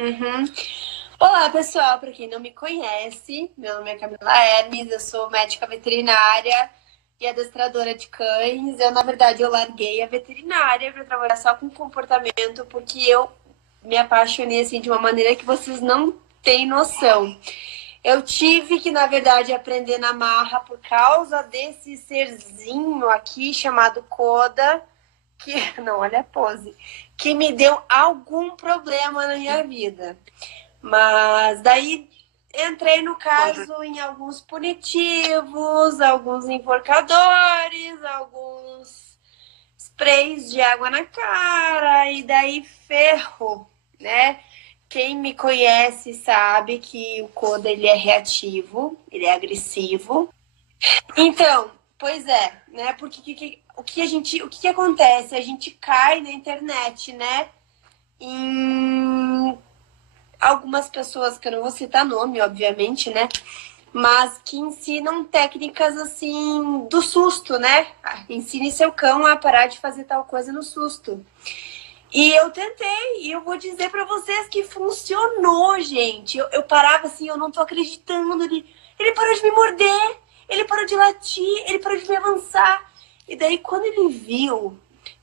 Uhum. Olá, pessoal. Para quem não me conhece, meu nome é Camila Hermes, eu sou médica veterinária e adestradora de cães. Na verdade, eu larguei a veterinária para trabalhar só com comportamento porque eu me apaixonei assim de uma maneira que vocês não têm noção. Eu tive que, na verdade, aprender na marra por causa desse serzinho aqui chamado Koda, que não, olha a pose, que me deu algum problema na minha vida. Mas daí entrei no caso em alguns punitivos, alguns enforcadores, alguns sprays de água na cara e daí ferro, né? Quem me conhece sabe que o Koda ele é reativo, ele é agressivo. Então, pois é, né? Porque o que acontece? A gente cai na internet, né? Em algumas pessoas, que eu não vou citar nome, obviamente, né? Mas que ensinam técnicas assim do susto, né? Ensine seu cão a parar de fazer tal coisa no susto. E eu tentei, e eu vou dizer pra vocês que funcionou, gente. Eu parava assim, eu não tô acreditando. Ele parou de me morder, ele parou de latir, ele parou de me avançar. E daí, quando ele viu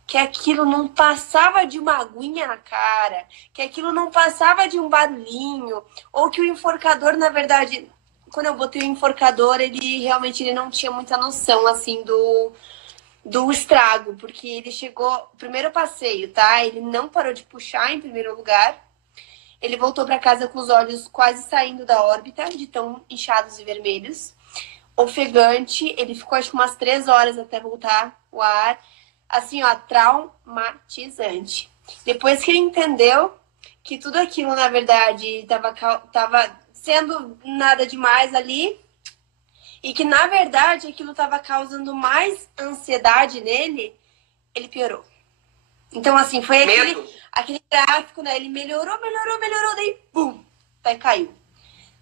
que aquilo não passava de uma aguinha na cara, que aquilo não passava de um barulhinho, ou que o enforcador, na verdade, quando eu botei o enforcador, ele não tinha muita noção, assim, do estrago, porque ele chegou, primeiro passeio, tá? Ele não parou de puxar em primeiro lugar, ele voltou para casa com os olhos quase saindo da órbita, de tão inchados e vermelhos, ofegante, ele ficou acho que umas 3 horas até voltar o ar, assim, ó, traumatizante. Depois que ele entendeu que tudo aquilo, na verdade, tava sendo nada demais ali, e que, na verdade, aquilo estava causando mais ansiedade nele, ele piorou. Então, assim, foi aquele gráfico, né? Ele melhorou, daí, pum, daí caiu.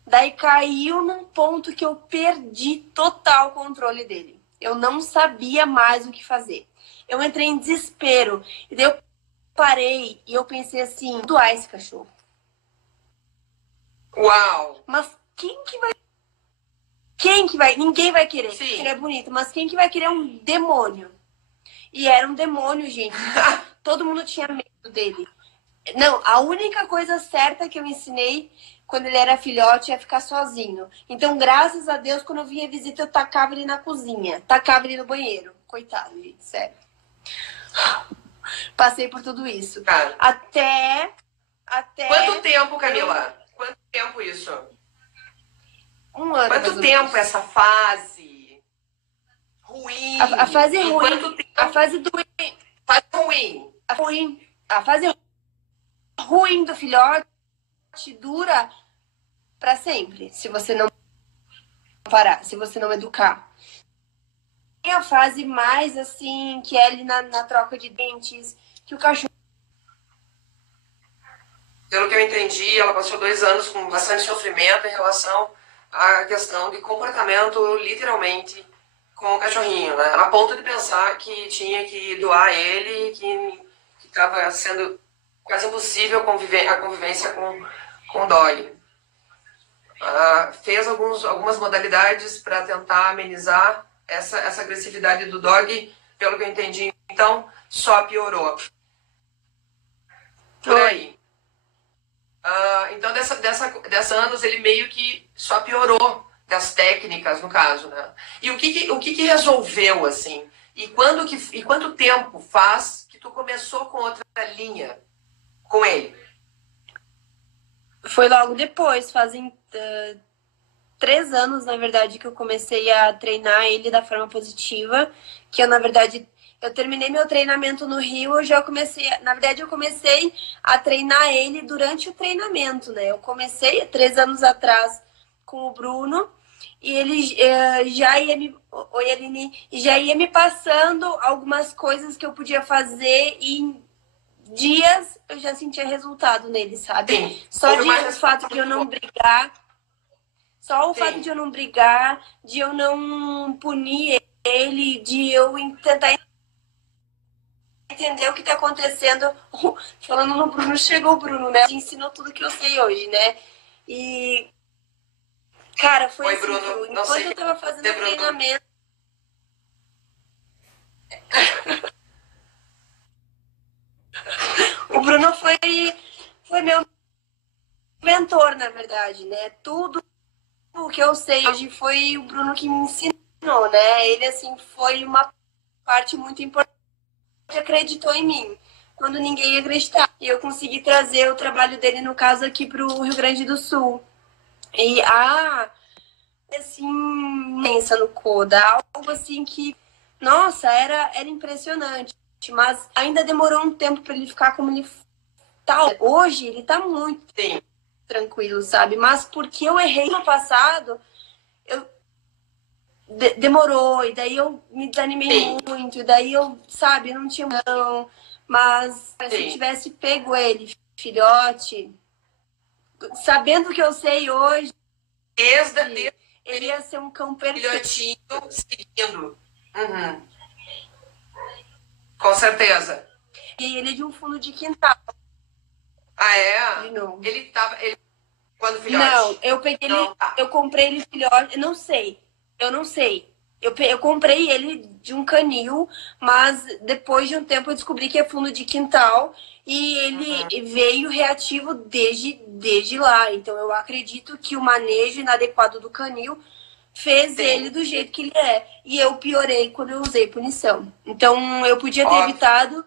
Daí caiu num ponto que eu perdi total o controle dele. Eu não sabia mais o que fazer. Eu entrei em desespero. E daí eu parei e eu pensei assim, doar esse cachorro. Uau! Mas quem que vai? Ninguém vai querer. Sim. Ele é bonito, mas quem que vai querer um demônio? E era um demônio, gente. Todo mundo tinha medo dele. Não, a única coisa certa que eu ensinei quando ele era filhote é ficar sozinho. Então, graças a Deus, quando eu vinha visita, eu tacava ele na cozinha. Tacava ele no banheiro. Coitado, gente, sério. Passei por tudo isso. Cara. Até... Quanto tempo, Camila? Quanto tempo isso? Um ano. Quanto tempo essa fase ruim? A fase ruim. Quanto tempo? A fase doente. A fase ruim do filhote dura para sempre, se você não parar, se você não educar. Tem a fase mais assim, que é ali na troca de dentes, que o cachorro... Pelo que eu entendi, ela passou 2 anos com bastante sofrimento em relação à questão de comportamento, literalmente, com o cachorrinho, né? A ponto de pensar que tinha que doar ele, que estava sendo quase impossível a convivência com o dog. Fez algumas modalidades para tentar amenizar essa agressividade do dog, pelo que eu entendi, então só piorou. Por aí. Então, dessa anos, ele meio que só piorou das técnicas, no caso, né? E o que resolveu, assim? E quanto tempo faz que tu começou com outra linha com ele? Foi logo depois, fazem 3 anos, na verdade, que eu comecei a treinar ele da forma positiva, que eu, na verdade... Eu terminei meu treinamento no Rio, eu comecei a treinar ele durante o treinamento, né? Eu comecei 3 anos atrás com o Bruno e ele já ia me passando algumas coisas que eu podia fazer e em dias eu já sentia resultado nele, sabe? Sim. Só o fato de eu não brigar, fato de eu não brigar, de eu não punir ele, de eu tentar entender o que tá acontecendo. Falando no Bruno, chegou o Bruno, né? Ele ensinou tudo que eu sei hoje, né? E, cara, foi Oi, assim, Bruno. Não enquanto sei eu tava fazendo quem é Bruno. treinamento, o Bruno foi meu mentor, na verdade, né? Tudo o que eu sei hoje foi o Bruno que me ensinou, né? Ele, assim, foi uma parte muito importante, acreditou em mim, quando ninguém ia acreditar. E eu consegui trazer o trabalho dele, no caso, aqui pro Rio Grande do Sul. E, assim, imensa no Coda, algo assim que, nossa, era impressionante. Mas ainda demorou um tempo para ele ficar como ele tá. Hoje ele tá muito Sim. tranquilo, sabe? Mas porque eu errei no passado, eu demorou, e daí eu me desanimei Sim. muito, e daí eu, sabe, não tinha não. Mas se eu Sim. tivesse pego ele, filhote, sabendo o que eu sei hoje, Desde ele ia ser um cão perfeito. filhotinho seguindo. Uhum. Com certeza. E ele é de um fundo de quintal, Ah, é? de novo. Ele tava. Quando filhote? Não, eu peguei ele, Não, tá. eu comprei ele filhote, eu não sei. Eu comprei ele de um canil, mas depois de um tempo eu descobri que é fundo de quintal e ele veio reativo desde lá. Então eu acredito que o manejo inadequado do canil fez Sim. ele do jeito que ele é. E eu piorei quando eu usei punição. Então eu podia ter Óbvio. evitado,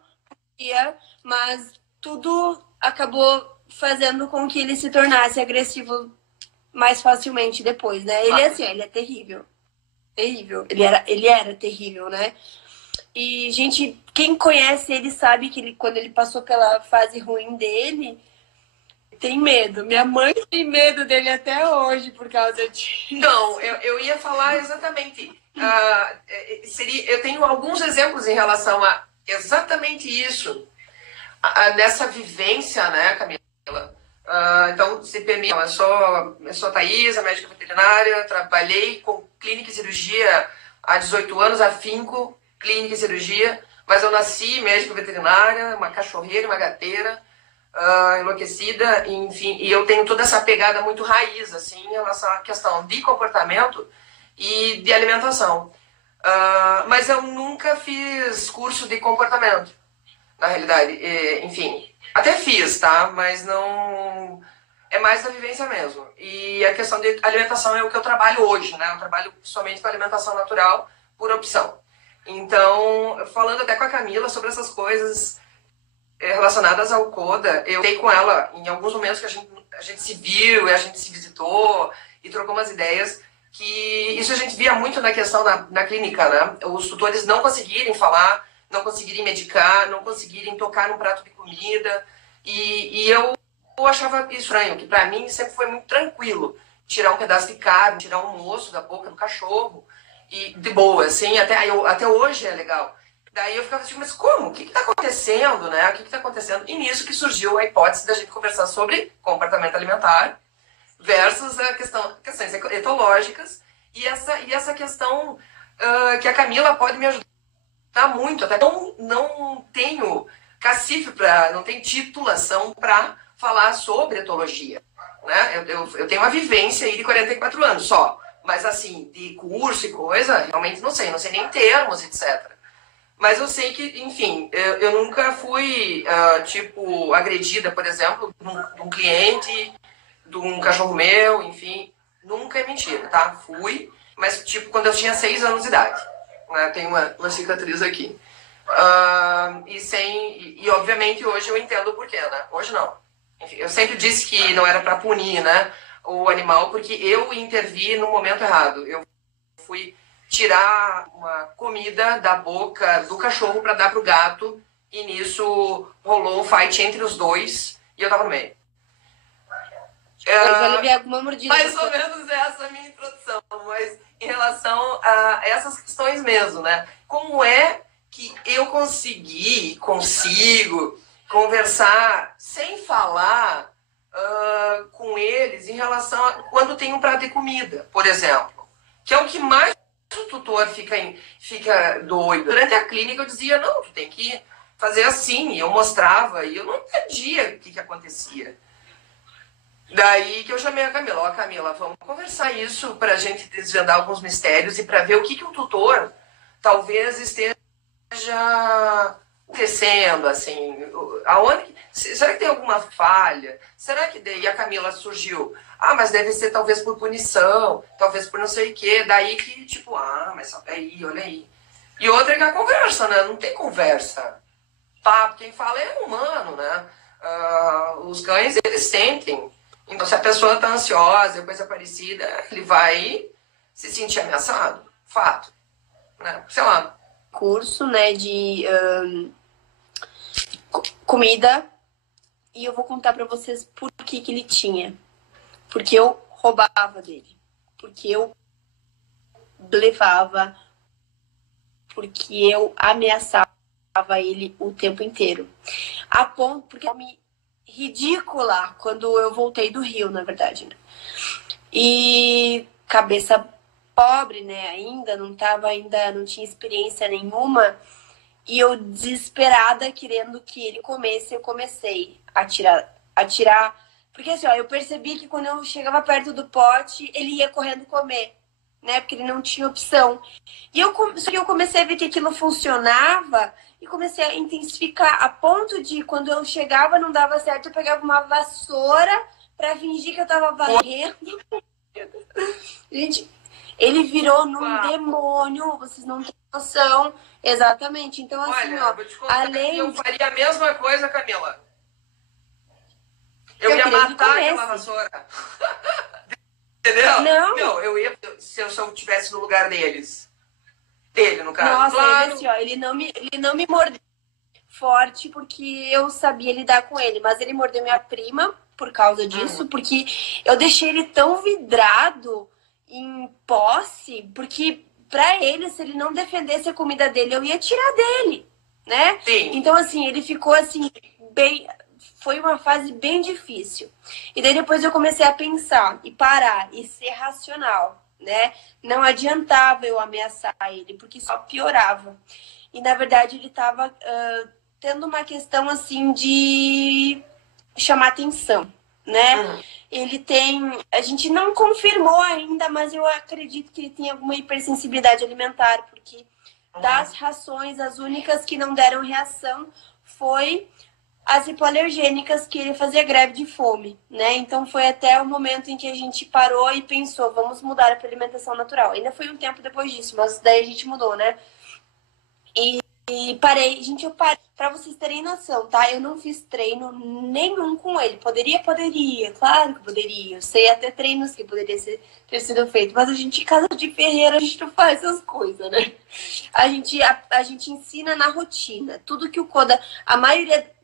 mas tudo acabou fazendo com que ele se tornasse agressivo mais facilmente depois, né? Ele é assim, ele é terrível. Terrível. Ele era terrível, né? E, gente, quem conhece ele sabe que ele, quando ele passou pela fase ruim dele, tem medo. Minha mãe tem medo dele até hoje por causa disso. Não, eu ia falar exatamente. Eu tenho alguns exemplos em relação a exatamente isso. Nessa vivência, né, Camila? Então, se permite, eu sou Thaisa, médica veterinária, trabalhei com clínica e cirurgia há 18 anos, afinco clínica e cirurgia, mas eu nasci médica veterinária, uma cachorreira, uma gateira, enlouquecida, enfim, e eu tenho toda essa pegada muito raiz, assim, em relação à questão de comportamento e de alimentação. Mas eu nunca fiz curso de comportamento, na realidade, enfim, até fiz, tá? Mas não... É mais da vivência mesmo. E a questão de alimentação é o que eu trabalho hoje, né? Eu trabalho somente com alimentação natural por opção. Então, falando até com a Camila sobre essas coisas relacionadas ao Coda, eu dei com ela em alguns momentos que a gente se viu e a gente se visitou e trocou umas ideias, que isso a gente via muito na questão na clínica, né? Os tutores não conseguirem falar, não conseguirem medicar, não conseguirem tocar num prato de comida. E eu achava estranho, que pra mim sempre foi muito tranquilo tirar um pedaço de carne, tirar um osso da boca do cachorro, e de boa, assim, até hoje é legal. Daí eu ficava assim, mas como? O que tá acontecendo, né? O que tá acontecendo? E nisso que surgiu a hipótese da gente conversar sobre comportamento alimentar versus questões etológicas e essa questão que a Camila pode me ajudar muito. Até não tenho cacife, não tenho titulação para falar sobre etologia, né? Eu tenho uma vivência aí de 44 anos só, mas assim, de curso e coisa, realmente não sei nem termos, etc. Mas eu sei que, enfim, eu nunca fui, tipo, agredida, por exemplo, de um cliente, de um cachorro meu, enfim, nunca é mentira, tá? Fui, mas tipo, quando eu tinha 6 anos de idade, né? Tem uma cicatriz aqui. E obviamente hoje eu entendo o porquê, né? Hoje não. Enfim, eu sempre disse que não era para punir, né, o animal, porque eu intervi no momento errado. Eu fui tirar uma comida da boca do cachorro para dar pro gato e nisso rolou um fight entre os dois e eu tava no meio. Mas eu levei alguma mordida. Mais ou menos essa é a minha introdução, mas em relação a essas questões mesmo, né? Como é que eu consigo conversar sem falar com eles em relação a quando tem um prato de comida, por exemplo, que é o que mais o tutor fica doido. Durante a clínica eu dizia, não, tu tem que fazer assim, eu mostrava, e eu não entendia o que acontecia. Daí que eu chamei a Camila. Ó, Camila, vamos conversar isso pra gente desvendar alguns mistérios e pra ver o que o tutor talvez esteja acontecendo, assim. Aonde, será que tem alguma falha? Será que daí a Camila surgiu? Ah, mas deve ser talvez por punição, talvez por não sei o quê. Daí que, tipo, mas aí, olha aí. E outra é que a conversa, né? Não tem conversa. Papo, quem fala é humano, né? Os cães, eles sentem. Então, se a pessoa está ansiosa, coisa parecida, ele vai se sentir ameaçado. Fato. Né? Sei lá. Curso, né, de comida. E eu vou contar pra vocês por que ele tinha. Porque eu roubava dele. Porque eu blefava. Porque eu ameaçava ele o tempo inteiro. A ponto, porque eu me ridícula quando eu voltei do Rio, na verdade, né? E cabeça pobre, né? Não tinha experiência nenhuma. E eu desesperada, querendo que ele comesse, eu comecei a tirar. Porque assim, ó, eu percebi que quando eu chegava perto do pote, ele ia correndo comer, né? Porque ele não tinha opção. Só que eu comecei a ver que aquilo funcionava e comecei a intensificar, a ponto de quando eu chegava não dava certo, eu pegava uma vassoura pra fingir que eu tava varrendo. Gente, ele virou num demônio, vocês não têm noção. Exatamente. Então, assim, olha, ó, vou te contar além que eu faria a mesma coisa, Camila. Eu ia matar aquela vassoura. Entendeu? Não, eu ia, se eu estivesse no lugar deles. Dele, no caso. Nossa, claro. ele, assim, ó, ele não me mordeu forte porque eu sabia lidar com ele, mas ele mordeu minha prima por causa disso, porque eu deixei ele tão vidrado em posse, porque pra ele, se ele não defendesse a comida dele, eu ia tirar dele, né? Sim. Então, assim, ele ficou assim, foi uma fase bem difícil. E daí depois eu comecei a pensar e parar e ser racional, né? Não adiantava eu ameaçar ele, porque só piorava. E, na verdade, ele estava tendo uma questão, assim, de chamar atenção, né? Ele tem... A gente não confirmou ainda, mas eu acredito que ele tem alguma hipersensibilidade alimentar, porque das rações, as únicas que não deram reação foi as hipoalergênicas, que ele fazia greve de fome, né? Então foi até o momento em que a gente parou e pensou, vamos mudar para alimentação natural. Ainda foi um tempo depois disso, mas daí a gente mudou, né? E parei, gente, eu parei, pra vocês terem noção, tá? Eu não fiz treino nenhum com ele. Poderia, claro que poderia. Eu sei até treinos que poderia ter sido feito, mas a gente, em casa de ferreiro, a gente não faz essas coisas, né? A gente ensina na rotina. Tudo que o Koda,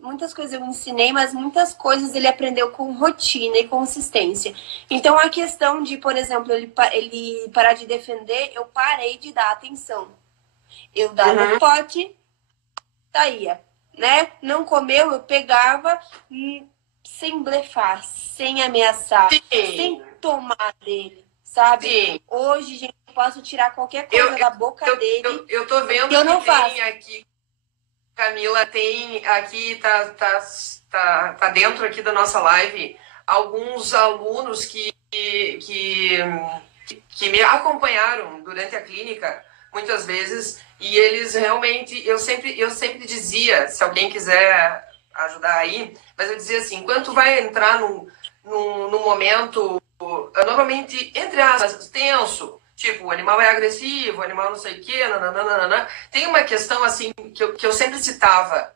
muitas coisas eu ensinei, mas muitas coisas ele aprendeu com rotina e consistência. Então, a questão de, por exemplo, ele parar de defender, eu parei de dar atenção. Eu dava o pote, saía, né? Não comeu, eu pegava sem blefar, sem ameaçar, sem tomar dele, sabe? Sim. Hoje, gente, eu posso tirar qualquer coisa da boca dele. Eu tô vendo que eu não que faço. tem aqui, Camila, tem aqui, tá dentro aqui da nossa live, alguns alunos que me acompanharam durante a clínica, muitas vezes, e eles realmente, eu sempre dizia, se alguém quiser ajudar aí, mas eu dizia assim, quando tu vai entrar num momento, normalmente, entre aspas, tenso, tipo, o animal é agressivo, o animal não sei o quê, nananana, tem uma questão assim, que eu sempre citava,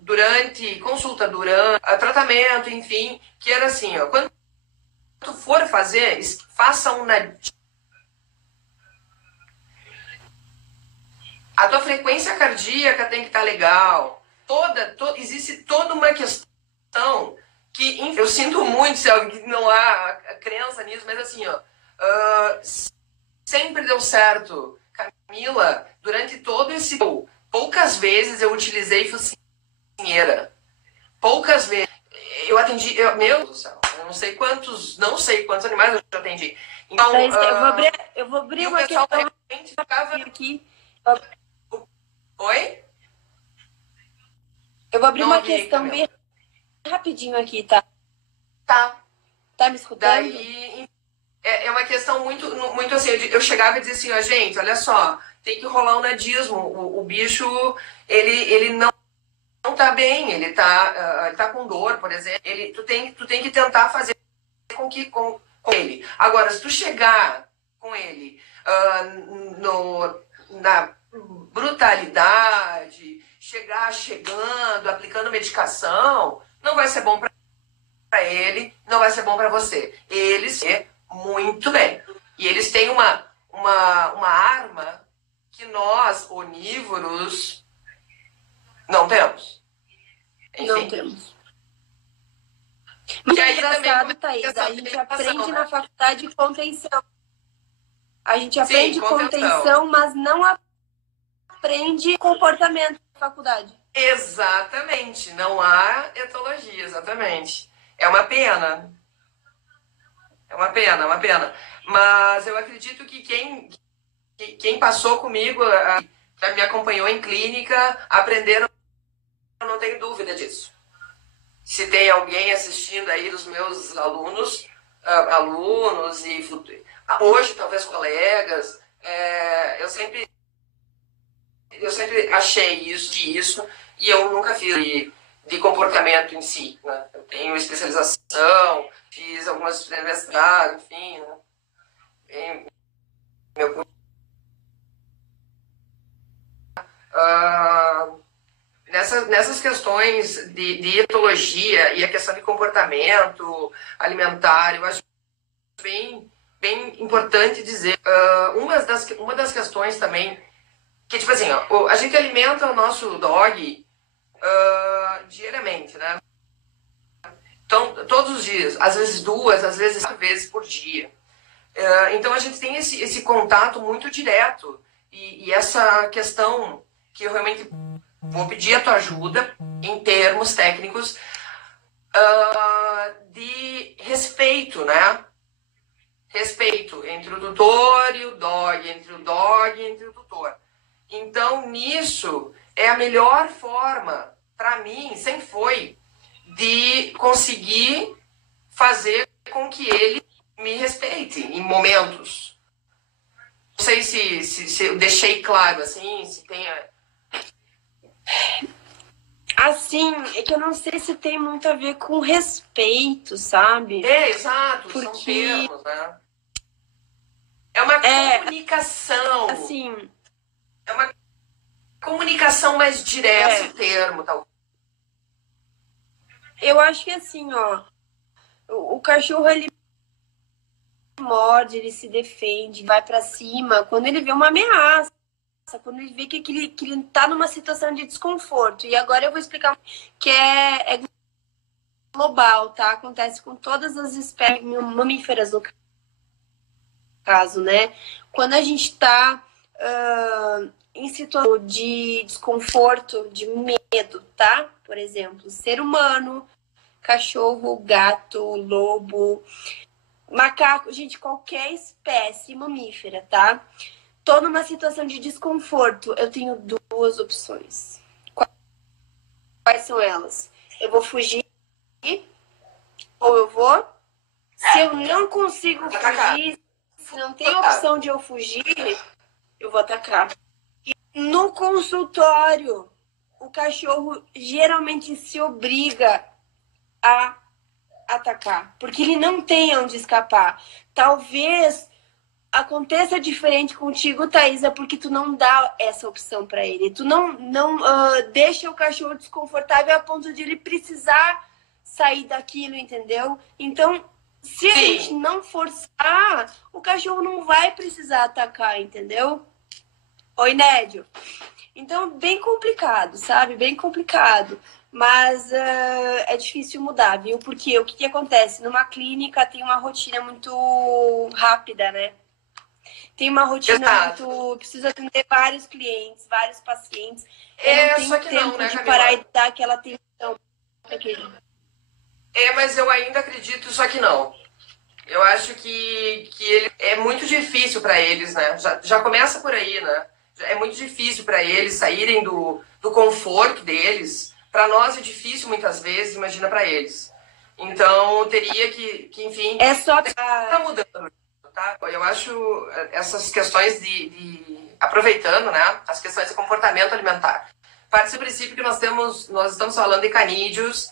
durante consulta, durante tratamento, enfim, que era assim, ó, quando tu for fazer, faça a tua frequência cardíaca tem que estar legal. Existe toda uma questão que eu sinto muito se não há crença nisso, mas assim, ó, sempre deu certo. Camila, durante todo esse... Poucas vezes eu utilizei focinheira. Poucas vezes. Eu atendi... Meu Deus do céu. Eu não sei quantos animais eu já atendi. Então, eu vou abrir uma pessoal questão ficava... aqui. Oi? Eu vou abrir Não uma ouvi, questão Camila. bem rapidinho aqui, tá? Tá. Tá me escutando? Daí é uma questão muito assim. Eu chegava e dizia assim, ó, gente, olha só, tem que rolar um nadismo. O bicho, ele não tá bem, ele tá com dor, por exemplo. Tu tem que tentar fazer com ele. Agora, se tu chegar com ele na brutalidade, chegando, aplicando medicação, não vai ser bom para ele, não vai ser bom para você. Eles muito bem. E eles têm uma arma que nós, onívoros, não temos. Enfim. Não temos. Mas E é aí engraçado, também Thaís, a gente aprende né? na faculdade contenção. A gente Sim, aprende contenção. contenção, mas não aprende comportamento na faculdade. Exatamente. Não há etologia, exatamente. É uma pena. É uma pena, é uma pena. Mas eu acredito que quem passou comigo, que me acompanhou em clínica, aprenderam, eu não tenho dúvida disso. Se tem alguém assistindo aí dos meus alunos e hoje talvez colegas, eu sempre achei isso e eu nunca fiz de comportamento em si, né? Eu tenho especialização, fiz algumas mestrado, enfim, né? Meu, nessas questões de etologia e a questão de comportamento alimentar, eu acho bem importante dizer. Uma das questões também, que tipo assim, ó, a gente alimenta o nosso dog diariamente, né? Então, todos os dias, às vezes 2, às vezes 4 vezes por dia. Então a gente tem esse contato muito direto e essa questão que eu realmente vou pedir a tua ajuda em termos técnicos de respeito, né? Respeito entre o tutor e o dog, entre o dog e entre o tutor. Então, nisso, é a melhor forma, para mim, sempre foi, de conseguir fazer com que ele me respeite em momentos. Não sei se eu deixei claro, assim, se tem... Assim, é que eu não sei se tem muito a ver com respeito, sabe? Exato, porque... são termos, né? É uma comunicação. Assim... É uma comunicação mais direta, o termo, tal. Eu acho que assim, ó, o cachorro, ele morde, ele se defende, vai pra cima, quando ele vê uma ameaça, quando ele vê que ele tá numa situação de desconforto. E agora eu vou explicar que é global, tá? Acontece com todas as espécies mamíferas, no caso, né? Quando a gente tá em situação de desconforto, de medo, tá? Por exemplo, ser humano, cachorro, gato, lobo, macaco, gente, qualquer espécie mamífera, tá? Tô numa situação de desconforto, eu tenho 2 opções. Quais são elas? Eu vou fugir ou eu vou... Se eu não consigo fugir, se não tem opção de eu fugir, eu vou atacar. No consultório, o cachorro geralmente se obriga a atacar, porque ele não tem onde escapar. Talvez aconteça diferente contigo, Thaisa, porque tu não dá essa opção para ele. Tu não deixa o cachorro desconfortável a ponto de ele precisar sair daquilo, entendeu? Então, se a gente não forçar, o cachorro não vai precisar atacar, entendeu? Oi, Nédio. Então, bem complicado, sabe? Bem complicado. Mas é difícil mudar, viu? Porque o que acontece? Numa clínica tem uma rotina muito rápida, né? Tem uma rotina muito... Precisa atender vários clientes, vários pacientes. Eu não tenho tempo de parar e dar aquela atenção para aquele. Mas eu ainda acredito, só que não. Eu acho que ele é muito difícil para eles, né? Já começa por aí, né? é muito difícil para eles saírem do conforto deles. Para nós é difícil muitas vezes, imagina para eles. Então, teria que enfim, É só tá mudando, tá? Eu acho essas questões aproveitando, né, as questões de comportamento alimentar. Parte do princípio que nós estamos falando de canídeos,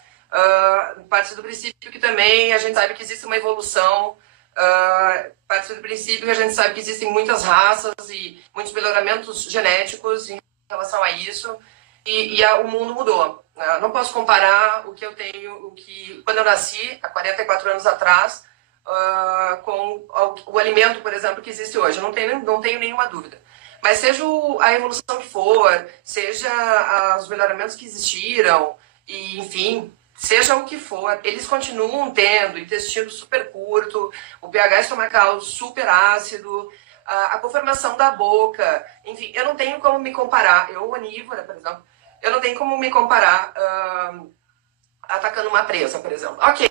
parte do princípio que também a gente sabe que existe uma evolução, parte do princípio que a gente sabe que existem muitas raças e muitos melhoramentos genéticos em relação a isso, e o mundo mudou. Né? Não posso comparar o que eu tenho, quando eu nasci, há 44 anos atrás, com o alimento, por exemplo, que existe hoje. Eu não tenho nenhuma dúvida. Mas seja a evolução que for, seja os melhoramentos que existiram, e enfim, seja o que for, eles continuam tendo intestino super curto, o pH estomacal super ácido, a conformação da boca, enfim, eu não tenho como me comparar. Eu, onívora, por exemplo, eu não tenho como me comparar atacando uma presa, por exemplo. Ok,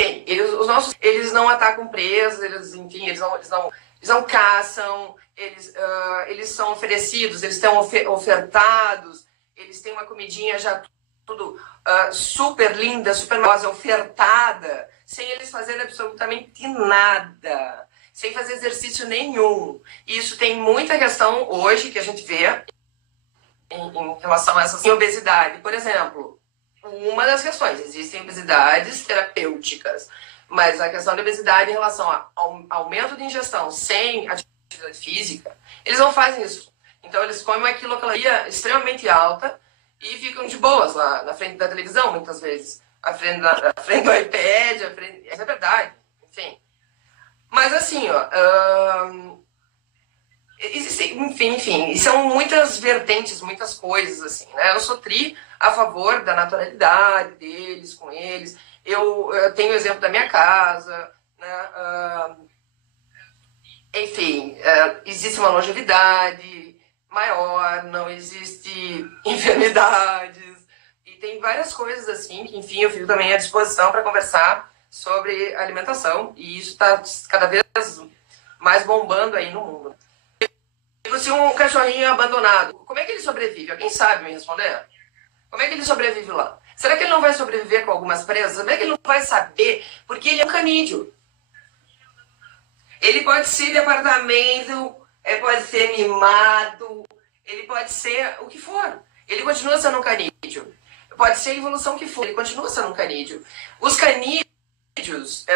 eles não atacam presas, eles não caçam, eles são oferecidos, eles estão ofertados, eles têm uma comidinha já tudo super linda, super maravilhosa, ofertada, sem eles fazerem absolutamente nada, sem fazer exercício nenhum. E isso tem muita questão hoje que a gente vê em relação a essa obesidade. Por exemplo, uma das questões, existem obesidades terapêuticas, mas a questão da obesidade em relação ao aumento de ingestão sem atividade física, eles não fazem isso. Então eles comem uma quilocaloria extremamente alta e ficam de boas lá na frente da televisão, muitas vezes. À frente do iPad, essa é verdade, enfim. Mas assim, existem, enfim, e são muitas vertentes, muitas coisas, assim, né? Eu sou a favor da naturalidade deles, com eles. Eu tenho o exemplo da minha casa, né? Enfim, existe uma longevidade maior, não existe enfermidades, e tem várias coisas assim que, enfim, eu fico também à disposição para conversar sobre alimentação, e isso está cada vez mais bombando aí no mundo. Se um cachorrinho é abandonado, como é que ele sobrevive? Alguém sabe me responder? Como é que ele sobrevive lá? Será que ele não vai sobreviver com algumas presas? Como é que ele não vai saber? Porque ele é um canídeo. Ele pode ser de apartamento, pode ser mimado, ele pode ser o que for. Ele continua sendo um canídeo. Pode ser a evolução que for, ele continua sendo um canídeo. Os canídeos,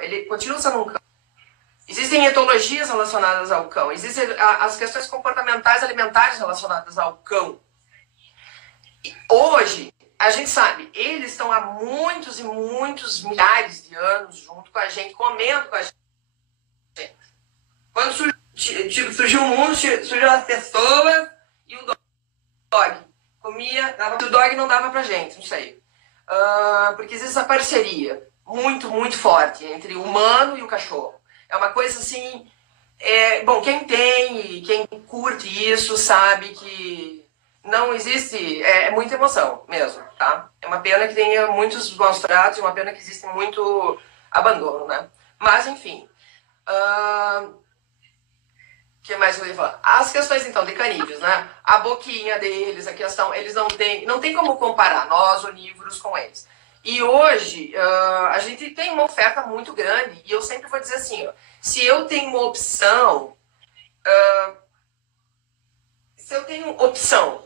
ele continua sendo um cão. Existem etologias relacionadas ao cão. Existem as questões comportamentais alimentares relacionadas ao cão. E hoje, a gente sabe, eles estão há muitos e muitos milhares de anos junto com a gente, comendo com a gente. Quando surgiu o mundo, surgiu as pessoas e o dog. Comia, o dog não dava pra gente, não sei. Porque existe essa parceria muito, muito forte entre o humano e o cachorro. É uma coisa assim... bom, quem tem e quem curte isso sabe que não existe... É muita emoção mesmo, tá? É uma pena que tenha muitos maus tratos, é uma pena que existe muito abandono, né? Mas, enfim... O que mais eu ia falar? As questões, então, de canídeos, né? A boquinha deles, a questão... Eles não tem como comparar nós, onívoros, com eles. E hoje, a gente tem uma oferta muito grande. E eu sempre vou dizer assim, ó, se eu tenho uma opção... se eu tenho opção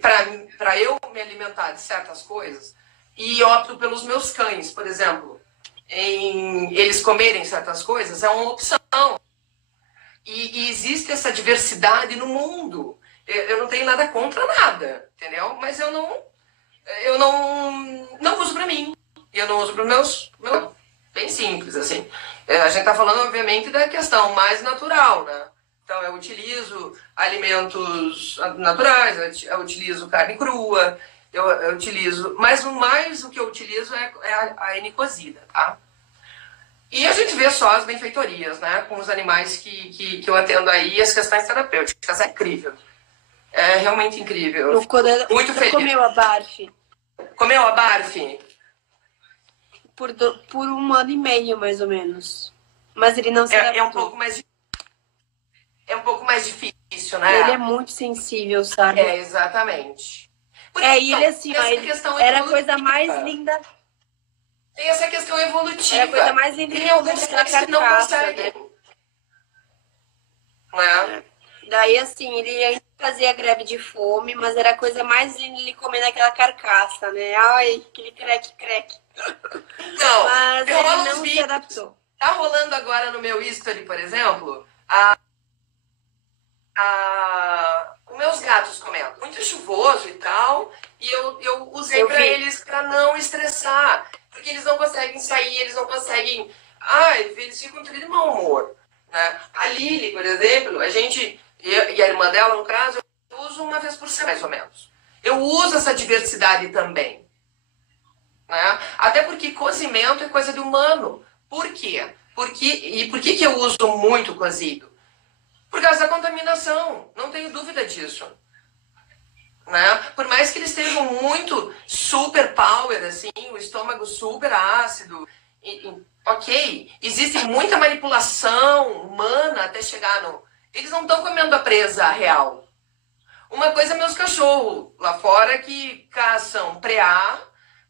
para eu me alimentar de certas coisas, e opto pelos meus cães, por exemplo, em eles comerem certas coisas, é uma opção. E existe essa diversidade no mundo. Eu não tenho nada contra nada, entendeu? Mas eu não uso para mim. Eu não uso para os meus... Bem simples, assim. A gente está falando, obviamente, da questão mais natural, né? Então, eu utilizo alimentos naturais, eu utilizo carne crua, eu utilizo... Mas mais o que eu utilizo é a N-cozida, tá? E a gente vê só as benfeitorias, né? Com os animais que eu atendo aí, as questões terapêuticas. É incrível. É realmente incrível. Muito feliz. Comeu a barf? Comeu a barf? Por 1 ano e meio, mais ou menos. Mas ele não se adaptou. É um pouco mais difícil. difícil, né? Ele é muito sensível, sabe? É, exatamente. E ele assim, ó, era a coisa mais linda. Tem essa questão evolutiva. Era a coisa mais linda Tem alguns cães que não conseguem. Né? Daí, assim, ele ainda fazia greve de fome, mas era a coisa mais linda ele comendo aquela carcaça, né? Ai, aquele creque. Não, mas ele não se adaptou. Tá rolando agora no meu history, por exemplo, os meus gatos comendo. Muito chuvoso e tal, e eu usei pra eles pra não estressar, porque eles não conseguem sair, eles não conseguem... Ai, eles ficam tudo de mau humor, né? A Lily, por exemplo, a gente... E a irmã dela, no caso, eu uso uma vez por semana, mais ou menos. Eu uso essa diversidade também. Né? Até porque cozimento é coisa de humano. Por quê? Por que eu uso muito cozido? Por causa da contaminação. Não tenho dúvida disso. Né? Por mais que eles estejam muito super power, assim, o estômago super ácido, ok, existe muita manipulação humana até chegar no... Eles não estão comendo a presa real. Uma coisa é meus cachorros lá fora que caçam preá,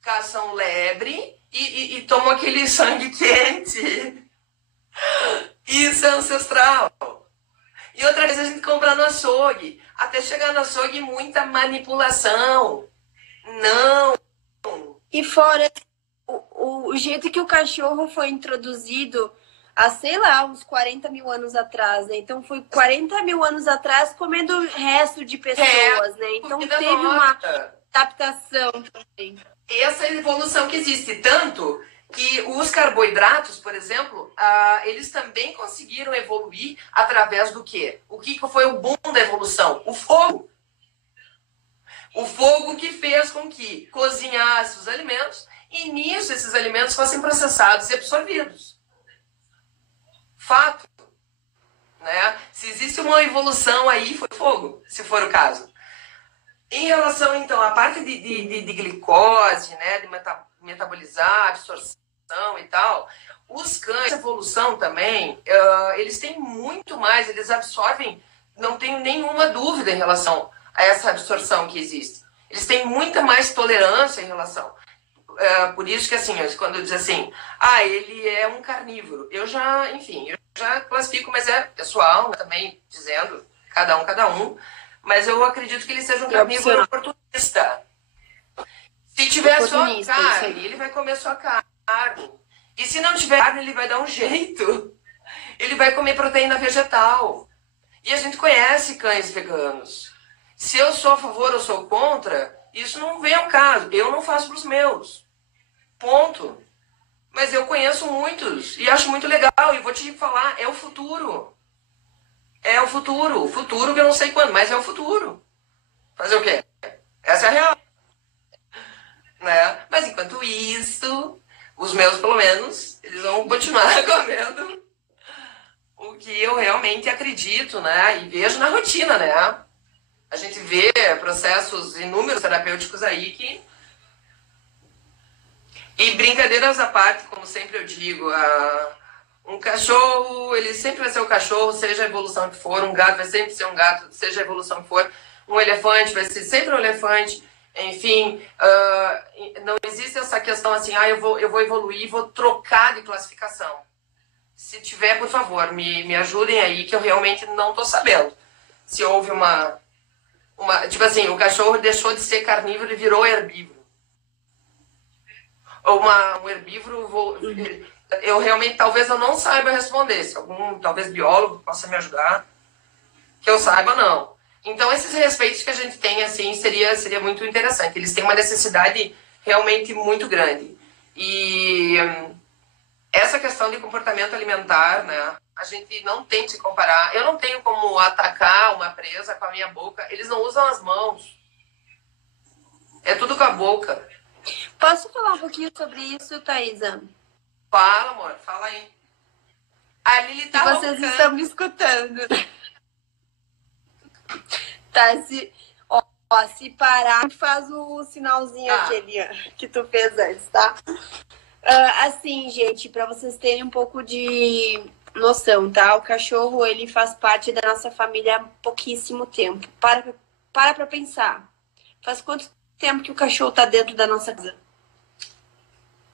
caçam lebre e tomam aquele sangue quente. Isso é ancestral. E outra vez a gente compra no açougue. Até chegar no açougue, muita manipulação. Não. E fora o jeito que o cachorro foi introduzido... há, sei lá, uns 40 mil anos atrás, né? Então, foi 40 mil anos atrás comendo resto de pessoas, né? Então, teve uma adaptação também. Essa evolução que existe, tanto que os carboidratos, por exemplo, eles também conseguiram evoluir através do quê? O que foi o boom da evolução? O fogo. O fogo que fez com que cozinhasse os alimentos e nisso esses alimentos fossem processados e absorvidos. Fato, né? Se existe uma evolução aí, foi fogo, se for o caso. Em relação, então, à parte de glicose, né? De metabolizar, absorção e tal, os cães, a evolução também, eles têm muito mais, eles absorvem, não tenho nenhuma dúvida em relação a essa absorção que existe. Eles têm muita mais tolerância em relação... por isso que, assim, quando diz assim, ele é um carnívoro, eu já classifico, mas é pessoal, né, também dizendo, cada um, mas eu acredito que ele seja um carnívoro oportunista. Se tiver só carne, ele vai comer só carne. E se não tiver carne, ele vai dar um jeito. Ele vai comer proteína vegetal. E a gente conhece cães veganos. Se eu sou a favor ou sou contra, isso não vem ao caso. Eu não faço para os meus. Ponto. Mas eu conheço muitos e acho muito legal. E vou te falar, é o futuro. É o futuro. O futuro que eu não sei quando, mas é o futuro. Fazer o quê? Essa é a real. Né? Mas enquanto isso, os meus, pelo menos, eles vão continuar comendo o que eu realmente acredito, né? E vejo na rotina, né? A gente vê processos inúmeros terapêuticos aí que... E brincadeiras à parte, como sempre eu digo, um cachorro, ele sempre vai ser um cachorro, seja a evolução que for, um gato vai sempre ser um gato, seja a evolução que for, um elefante vai ser sempre um elefante, enfim, não existe essa questão assim, eu vou evoluir, vou trocar de classificação. Se tiver, por favor, me ajudem aí, que eu realmente não estou sabendo. Se houve tipo assim, o cachorro deixou de ser carnívoro e virou herbívoro. Ou um herbívoro, eu realmente, talvez eu não saiba responder, se algum, talvez biólogo possa me ajudar, que eu saiba, não. Então, esses respeitos que a gente tem, assim, seria muito interessante. Eles têm uma necessidade realmente muito grande. E essa questão de comportamento alimentar, né, a gente não tem que se comparar. Eu não tenho como atacar uma presa com a minha boca. Eles não usam as mãos. É tudo com a boca. Posso falar um pouquinho sobre isso, Thaisa? Fala, amor. Fala aí. A Lili tá roncando. Vocês estão me escutando. Tá, se parar, faz o sinalzinho aquele que tu fez antes, tá? Assim, gente, para vocês terem um pouco de noção, tá? O cachorro, ele faz parte da nossa família há pouquíssimo tempo. Para pensar. Faz quanto tempo que o cachorro tá dentro da nossa casa?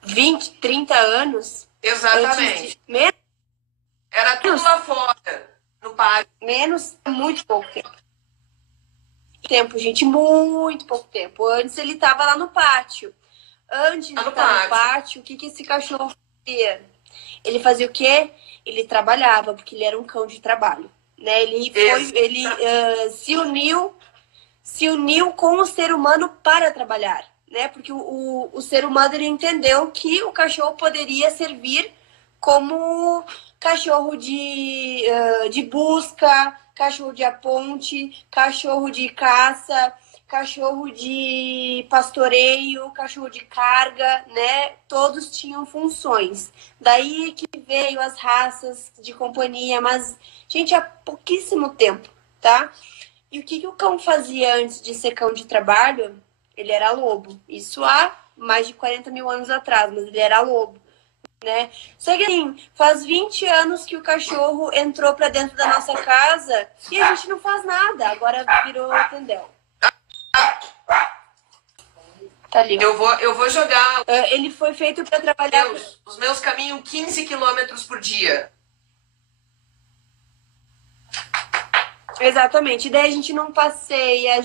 20, 30 anos? Exatamente. Menos, Era tudo lá fora, no pátio. menos, muito pouco tempo, gente, muito pouco tempo. Antes ele tava lá no pátio. Antes de estar no pátio, o que esse cachorro fazia? Ele fazia o quê? Ele trabalhava, porque ele era um cão de trabalho, né? Ele se uniu com o ser humano para trabalhar, né? Porque o ser humano, ele entendeu que o cachorro poderia servir como cachorro de busca, cachorro de aponte, cachorro de caça, cachorro de pastoreio, cachorro de carga, né? Todos tinham funções. Daí que veio as raças de companhia, mas, gente, há pouquíssimo tempo, tá? E o que o cão fazia antes de ser cão de trabalho? Ele era lobo. Isso há mais de 40 mil anos atrás, mas ele era lobo, né? Só que assim, faz 20 anos que o cachorro entrou pra dentro da nossa casa e a gente não faz nada. Agora virou tendel. Tá ali. Eu vou jogar. Ele foi feito para trabalhar. Os meus caminham 15 quilômetros por dia. Exatamente. Daí a gente não passeia,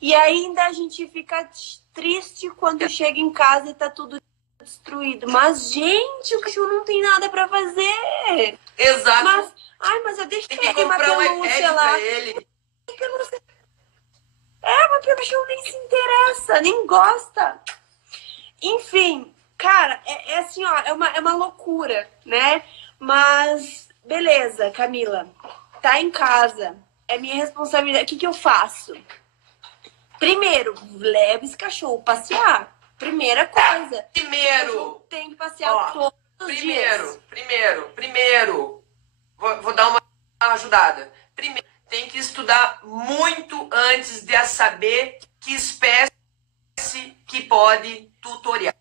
e ainda a gente fica triste quando chega em casa e tá tudo destruído. Mas, gente, o cachorro não tem nada para fazer. Exato. Mas eu deixei ele uma pelúcia lá. Pra ele. Mas o cachorro nem se interessa, nem gosta. Enfim, cara, é assim, ó, é uma loucura, né? Mas, beleza, Camila, tá em casa, é minha responsabilidade. O que eu faço? Primeiro, leve esse cachorro passear. Primeira coisa. Primeiro. Tem que passear todos os dias. Primeiro. Vou dar uma ajudada. Primeiro, tem que estudar muito antes de saber que espécie que pode tutoriar.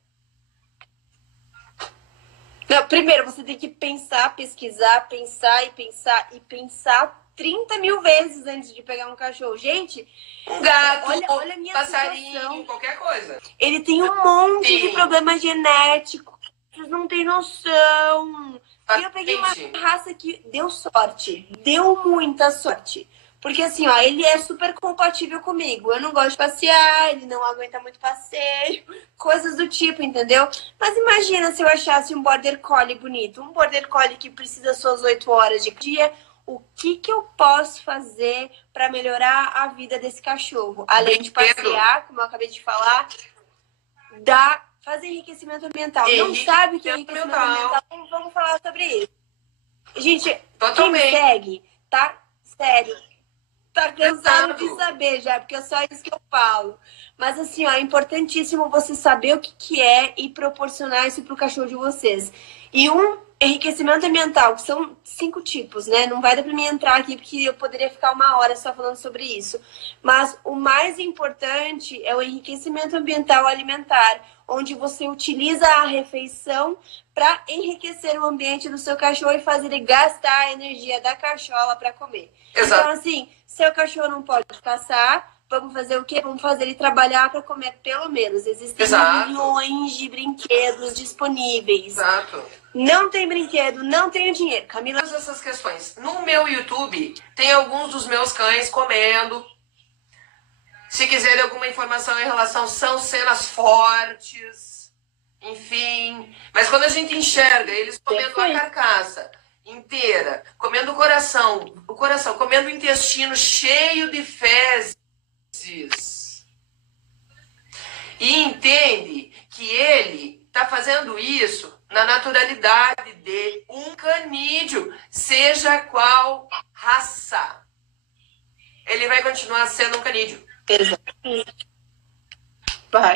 Não, primeiro, você tem que pensar, pesquisar, pensar 30 mil vezes antes de pegar um cachorro. Gente, um gato, olha a minha passarinho, situação. Qualquer coisa. Ele tem um monte de problema genético. Vocês não têm noção. E eu peguei uma raça que deu sorte. Deu muita sorte. Porque assim, ó, ele é super compatível comigo. Eu não gosto de passear, ele não aguenta muito passeio, coisas do tipo, entendeu? Mas imagina se eu achasse um Border Collie bonito. Um Border Collie que precisa suas 8 horas de dia. O que eu posso fazer para melhorar a vida desse cachorro? Além de passear, como eu acabei de falar, fazer enriquecimento ambiental. Não sabe o que é enriquecimento ambiental? Vamos falar sobre isso. Gente, quem me segue, tá? Sério. Tá cansado de saber já, porque é só isso que eu falo. Mas assim, ó, é importantíssimo você saber o que é e proporcionar isso pro cachorro de vocês. E enriquecimento ambiental, que são 5 tipos, né? Não vai dar pra mim entrar aqui, porque eu poderia ficar 1 hora só falando sobre isso. Mas o mais importante é o enriquecimento ambiental alimentar, onde você utiliza a refeição para enriquecer o ambiente do seu cachorro e fazer ele gastar a energia da cachola para comer. Exato. Então, assim, seu cachorro não pode caçar, vamos fazer o quê? Vamos fazer ele trabalhar para comer pelo menos. Existem milhões de brinquedos disponíveis. Exato. Não tem brinquedo, não tenho dinheiro. Camila... Todas essas questões. No meu YouTube, tem alguns dos meus cães comendo. Se quiserem alguma informação em relação, são cenas fortes, enfim. Mas quando a gente enxerga eles comendo a carcaça inteira, comendo o coração, comendo o intestino cheio de fezes, e entende que ele está fazendo isso na naturalidade de um canídeo, seja qual raça. Ele vai continuar sendo um canídeo. Exatamente.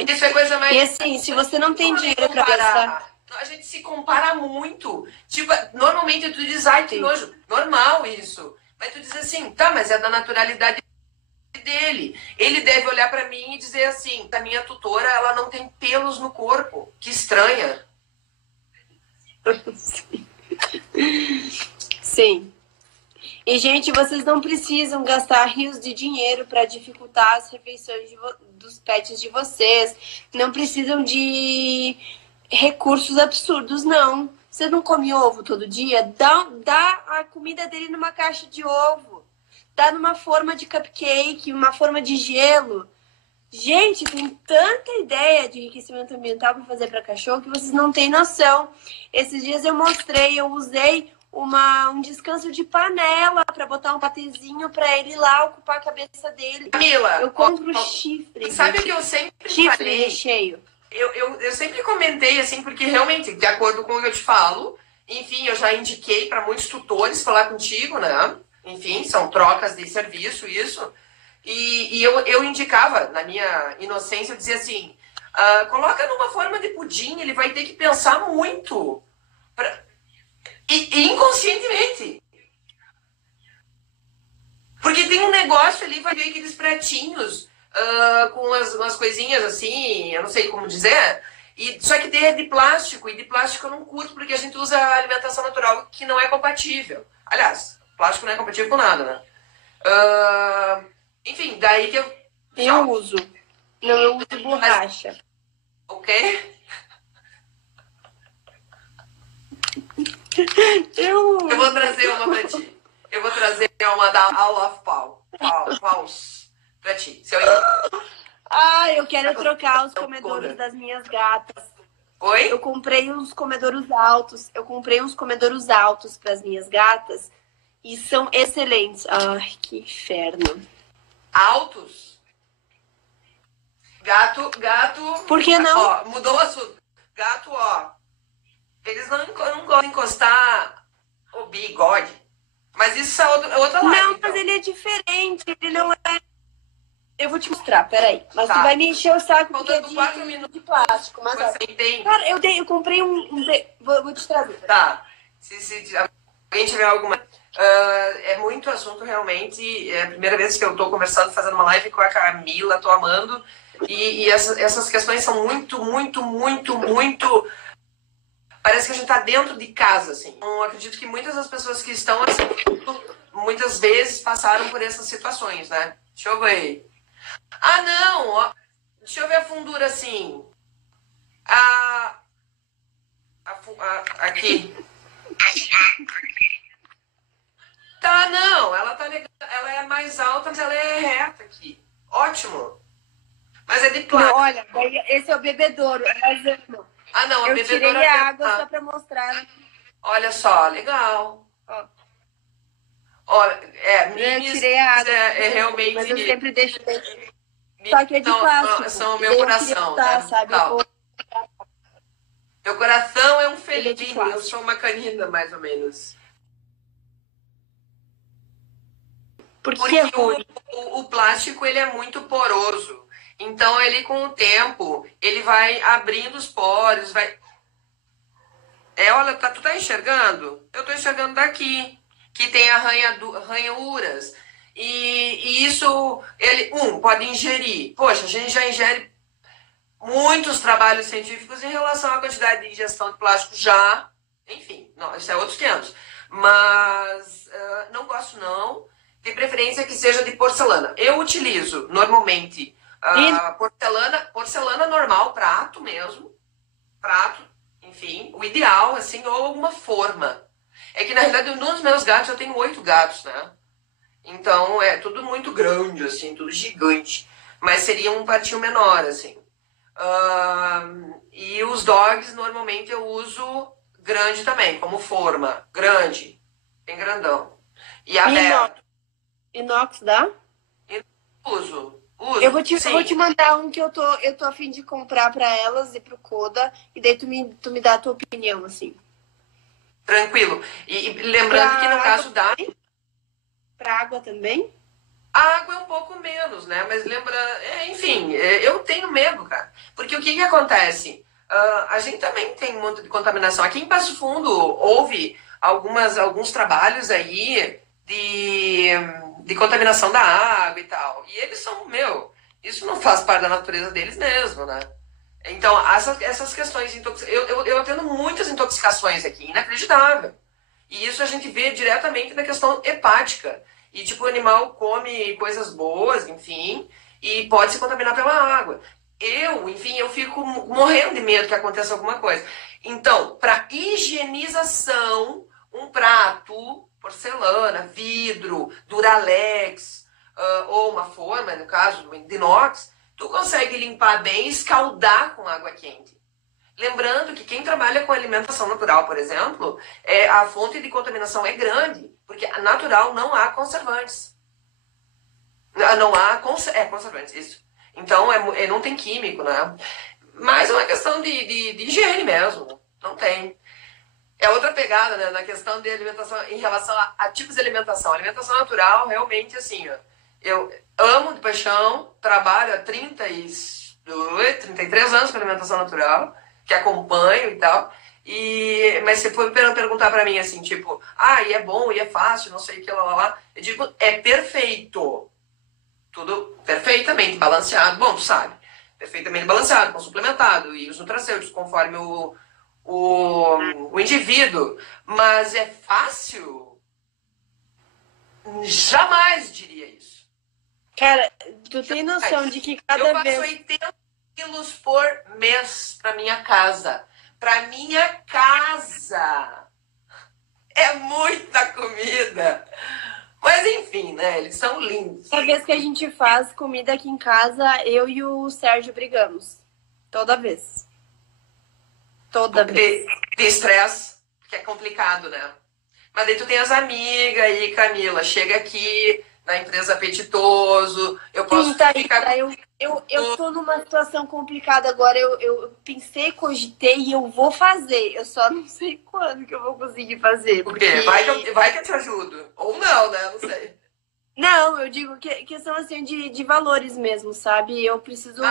Isso é coisa mais... E assim, se você não tem dinheiro pra gastar... A gente se compara muito. Tipo, normalmente tu diz, ai, que nojo. Normal isso. Mas tu diz assim, tá, mas é da naturalidade dele. Ele deve olhar pra mim e dizer assim, a minha tutora, ela não tem pelos no corpo. Que estranha. Sim. E, gente, vocês não precisam gastar rios de dinheiro para dificultar as refeições dos pets de vocês. Não precisam de recursos absurdos, não. Você não come ovo todo dia? Dá a comida dele numa caixa de ovo. Dá numa forma de cupcake, uma forma de gelo. Gente, tem tanta ideia de enriquecimento ambiental para fazer para cachorro que vocês não têm noção. Esses dias eu usei um descanso de panela para botar um patezinho para ele lá ocupar a cabeça dele. Camila, eu compro chifre. Sabe o que eu sempre falei? Recheio. Eu sempre comentei assim, porque realmente, de acordo com o que eu te falo, enfim, eu já indiquei para muitos tutores falar contigo, né? Enfim, são trocas de serviço, isso. E eu indicava, na minha inocência, eu dizia assim, coloca numa forma de pudim, ele vai ter que pensar muito. E inconscientemente. Porque tem um negócio ali, vai ver aqueles pratinhos com umas coisinhas assim, eu não sei como dizer, só que é de plástico, e de plástico eu não curto, porque a gente usa a alimentação natural que não é compatível. Aliás, plástico não é compatível com nada, né? Enfim, daí que eu uso. Não, eu uso borracha. Ok? Eu vou trazer uma pra ti. Eu vou trazer uma da All of Paws pra ti. Eu quero trocar os comedouros das minhas gatas. Oi? Eu comprei uns comedouros altos. Altos para as minhas gatas. E são excelentes. Ai, que inferno. Altos? Gato. Por que não? Ó, mudou o assunto. Gato, ó. Eles não gostam de encostar o bigode. Mas isso é outra live. Não, então. mas ele é diferente. Ele não é. Eu vou te mostrar, peraí. Mas tá. Tu vai me encher o saco porque é 4 minutos de plástico. Mas você entende? Cara, eu comprei vou te trazer. Tá. Se alguém tiver alguma... é muito assunto, realmente. É a primeira vez que eu tô conversando, fazendo uma live com a Camila. Tô amando. E essas questões são muito... Parece que a gente tá dentro de casa, assim. Eu acredito que muitas das pessoas que estão assistindo, muitas vezes passaram por essas situações, né? Deixa eu ver. Não! Ó, deixa eu ver a fundura, assim. Aqui. Tá, não. Ela tá legal. Ela é mais alta, mas ela é reta aqui. Ótimo. Mas é de plástico. Não, olha, esse é o bebedouro. Não, a eu bebedoura... tirei a água só pra mostrar. Olha só, legal. Olha, eu tirei a água. Realmente... Mas eu sempre deixo... Só que é de plástico. São o meu coração, né? Sabe? Meu coração é um felino, É eu sou uma canina, mais ou menos. Porque o plástico, ele é muito poroso. Então, ele, com o tempo, ele vai abrindo os poros, vai... olha, tu tá enxergando? Eu tô enxergando daqui, que tem ranhuras. E isso, ele, pode ingerir. Poxa, a gente já ingere muitos trabalhos científicos em relação à quantidade de ingestão de plástico já. Enfim, não, isso é outros 500. Mas não gosto, não. De preferência que seja de porcelana. Eu utilizo, normalmente... porcelana normal, prato mesmo. Prato, enfim, o ideal, assim, ou alguma forma. É que, na realidade, nos meus gatos, eu tenho 8 gatos, né? Então, é tudo muito grande, assim, tudo gigante. Mas seria um patinho menor, assim. E os dogs, normalmente, eu uso grande também, como forma. Grande, bem grandão. E aberto. Inox dá? Uso. Eu vou te mandar um que eu tô a fim de comprar pra elas e pro Coda, e daí tu me dá a tua opinião, assim. Tranquilo. E lembrando que no caso da... Pra água também? A água é um pouco menos, né? Mas lembra... enfim, eu tenho medo, cara. Porque o que acontece? A gente também tem um monte de contaminação. Aqui em Passo Fundo houve alguns trabalhos aí de contaminação da água e tal. E eles são, isso não faz parte da natureza deles mesmo, né? Então, essas questões... Eu atendo muitas intoxicações aqui, inacreditável. E isso a gente vê diretamente na questão hepática. E, tipo, o animal come coisas boas, enfim, e pode se contaminar pela água. Eu fico morrendo de medo que aconteça alguma coisa. Então, para higienização, um prato, porcelana, vidro, Duralex, ou uma forma, no caso do inox, tu consegue limpar bem e escaldar com água quente. Lembrando que quem trabalha com alimentação natural, por exemplo, a fonte de contaminação é grande, porque a natural não há conservantes. Não há conservantes, isso. Então, não tem químico, né? Mas é uma questão de higiene mesmo. Não tem. É outra pegada, né? Na questão de alimentação, em relação a tipos de alimentação. A alimentação natural, realmente, assim, ó, eu amo de paixão, trabalho há 33 anos com alimentação natural, que acompanho e tal. Mas se for perguntar pra mim, assim, tipo, e é bom, e é fácil, não sei o que, lá. Eu digo, é perfeito. Tudo perfeitamente balanceado. Bom, tu sabe. Perfeitamente balanceado, com suplementado e os nutracêuticos, conforme o indivíduo. Mas é fácil? Jamais diria isso. Cara, tu tem noção de que cada vez... Eu passo 80 quilos por mês pra minha casa. Pra minha casa! É muita comida! Mas enfim, né? Eles são lindos. Toda vez que a gente faz comida aqui em casa, eu e o Sérgio brigamos. Toda vez. Toda vez. De estresse, que é complicado, né? Mas daí tu tem as amigas aí, Camila. Chega aqui na empresa Apetitoso. Eu posso ficar... Eu tô numa situação complicada agora. Eu pensei, cogitei e eu vou fazer. Eu só não sei quando que eu vou conseguir fazer. Por quê? Vai que eu te ajudo. Ou não, né? Não sei. Não, eu digo que questão assim de valores mesmo, sabe? Eu preciso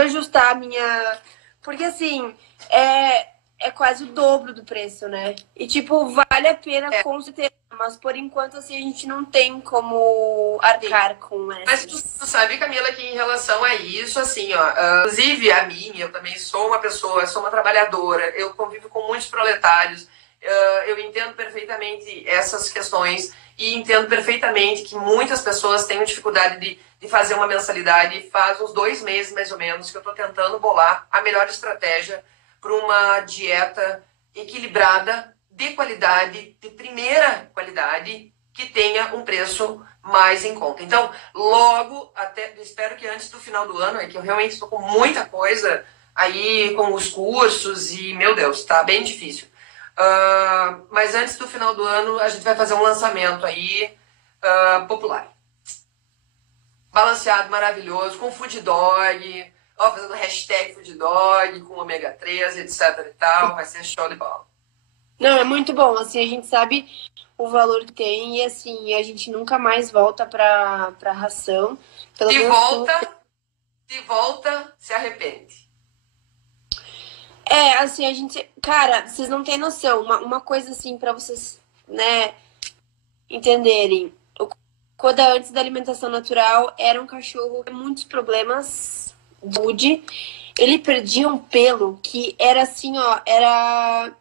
ajustar a minha... Porque assim, é quase o dobro do preço, né? E tipo, vale a pena com certeza. Mas por enquanto, assim, a gente não tem como arcar com essa. Mas tu sabe, Camila, que em relação a isso, assim, ó, inclusive a mim, eu também sou uma pessoa, sou uma trabalhadora, eu convivo com muitos proletários, eu entendo perfeitamente essas questões e entendo perfeitamente que muitas pessoas têm dificuldade de fazer uma mensalidade. Faz uns 2 meses, mais ou menos, que eu tô tentando bolar a melhor estratégia para uma dieta equilibrada, de qualidade, de primeira qualidade, que tenha um preço mais em conta. Então, logo, até espero que antes do final do ano, que eu realmente estou com muita coisa aí com os cursos e, meu Deus, tá bem difícil. Mas antes do final do ano, a gente vai fazer um lançamento aí popular. Balanceado, maravilhoso, com food dog, fazendo hashtag food dog, com ômega 3, etc e tal, vai ser show de bola. Não, é muito bom, assim, a gente sabe o valor que tem e, assim, a gente nunca mais volta pra ração. Se volta, se arrepende. Assim, a gente... Cara, vocês não têm noção. Uma coisa, assim, pra vocês, né, entenderem. O Koda, antes da alimentação natural, era um cachorro com muitos problemas de saúde. Ele perdia um pelo que era, assim, ó, era...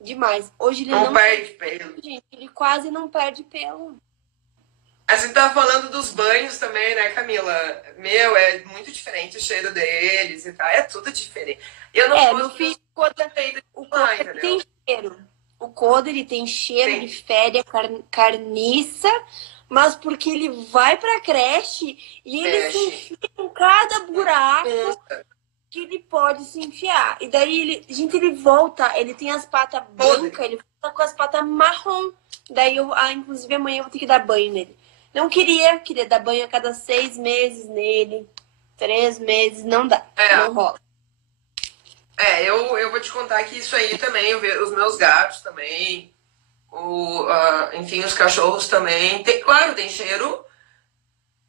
demais. Hoje ele não perde pelo. Gente, ele quase não perde pelo. A gente tava falando dos banhos também, né, Camila? Meu, é muito diferente o cheiro deles e tal. É tudo diferente. Eu não gosto no fim, o Koda tem cheiro. O Koda, ele tem cheiro, ele fede a carniça, mas porque ele vai pra creche e ele se enfia em cada buraco que ele pode se enfiar. E daí ele volta, ele tem as patas brancas, ele volta com as patas marrom. Daí inclusive amanhã eu vou ter que dar banho nele. Não queria dar banho a cada 6 meses nele. 3 meses, não dá. Não rola. Eu vou te contar que isso aí também, os meus gatos também, enfim, os cachorros também. Claro, tem cheiro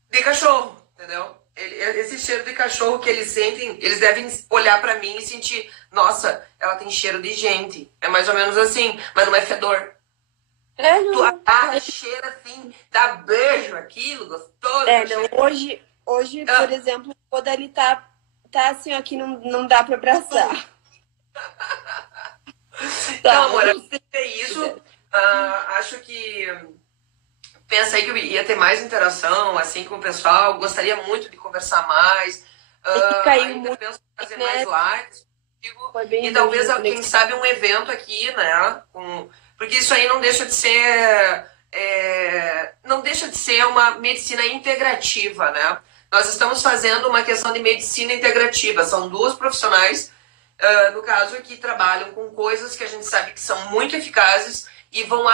de cachorro, entendeu? Esse cheiro de cachorro que eles sentem, eles devem olhar pra mim e sentir, nossa, ela tem cheiro de gente. É mais ou menos assim, mas não é fedor. Tu cheira assim, dá beijo, aquilo, gostoso. Hoje, por exemplo, quando ele tá assim, ó, que não dá pra abraçar. Então, amor, é isso. Acho que pensei que eu ia ter mais interação assim com o pessoal. Gostaria muito de conversar mais. Caiu Ainda muito, penso em fazer né? mais lives Foi bem e talvez, bonito, quem sabe, um evento aqui, né? Porque isso aí não deixa de ser não deixa de ser uma medicina integrativa, né? Nós estamos fazendo uma questão de medicina integrativa. São duas profissionais, no caso, que trabalham com coisas que a gente sabe que são muito eficazes e vão